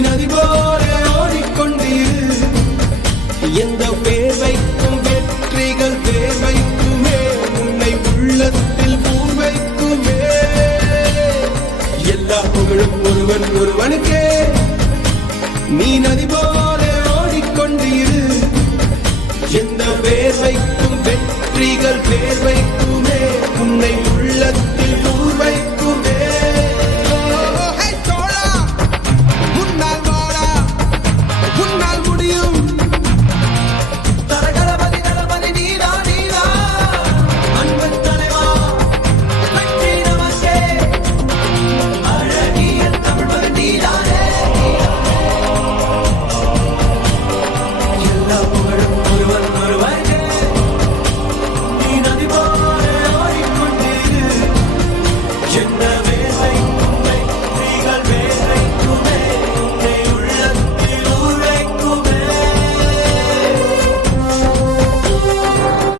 நதி போல ஓடிக்கொண்டீர். எந்த பேர் வைக்கும் வெற்றிகள் பேர் வைக்குமே, உன்னை உள்ளத்தில் பூர் வைக்குமே. எல்லா புகழும் ஒருவன் ஒருவனுக்கே. நீ நதி போல ஓடிக்கொண்டீர். எந்த பேர் வைக்கும் வெற்றிகள் பேர் வைக்குமே, உன்னை உள்ளத்தில் பூர் வைக்கும்.